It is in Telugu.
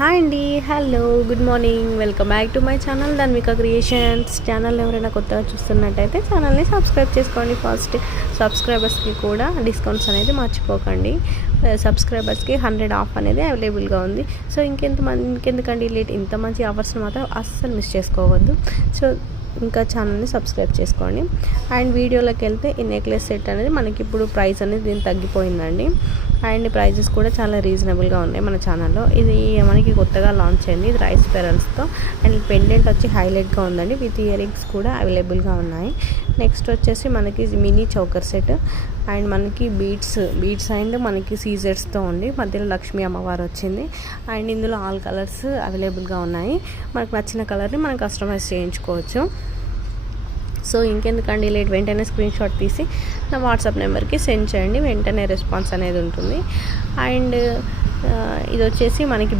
హాయ్ అండి, hello, good morning. Welcome back to my channel Dhanvika creations. Channel ఎవరైనా కొత్తగా చూస్తున్నట్టయితే ఛానల్ని సబ్స్క్రైబ్ చేసుకోండి. ఫస్ట్ సబ్స్క్రైబర్స్కి కూడా డిస్కౌంట్స్ అనేది మర్చిపోకండి. సబ్స్క్రైబర్స్కి 100 ఆఫ్ అనేది అవైలబుల్గా ఉంది. సో ఇంకెందుకండి లేట్, ఇంత మంచి ఆఫర్స్ని మాత్రం అస్సలు మిస్ చేసుకోవద్దు. సో ఇంకా ఛానల్ని సబ్స్క్రైబ్ చేసుకోండి. అండ్ వీడియోలోకి వెళ్తే ఈ నెక్లెస్ సెట్ అనేది మనకి ఇప్పుడు ప్రైస్ అనేది దీన్ని తగ్గిపోయిందండి. అండ్ ప్రైజెస్ కూడా చాలా రీజనబుల్గా ఉన్నాయి మన ఛానల్లో. ఇది మనకి కొత్తగా లాంచ్ అయింది. ఇది రైస్ పెరల్స్తో అండ్ పెండెంట్ వచ్చి హైలైట్గా ఉందండి. విత్ ఇయర్ రింగ్స్ కూడా అవైలబుల్గా ఉన్నాయి. నెక్స్ట్ వచ్చేసి మనకి మినీ చౌకర్ సెట్ అండ్ మనకి బీడ్స్ అండ్ మనకి సీజర్స్తో ఉంది. మధ్యలో లక్ష్మీ అమ్మవారు వచ్చింది. అండ్ ఇందులో ఆల్ కలర్స్ అవైలబుల్గా ఉన్నాయి. మనకు నచ్చిన కలర్ని మనం కస్టమైజ్ చేయించుకోవచ్చు. సో ఇంకెందుకండి లేట్, వెంటనే స్క్రీన్ షాట్ తీసి నా వాట్సాప్ నెంబర్కి సెండ్ చేయండి. వెంటనే రెస్పాన్స్ అనేది ఉంటుంది. అండ్ ఇది వచ్చేసి మనకి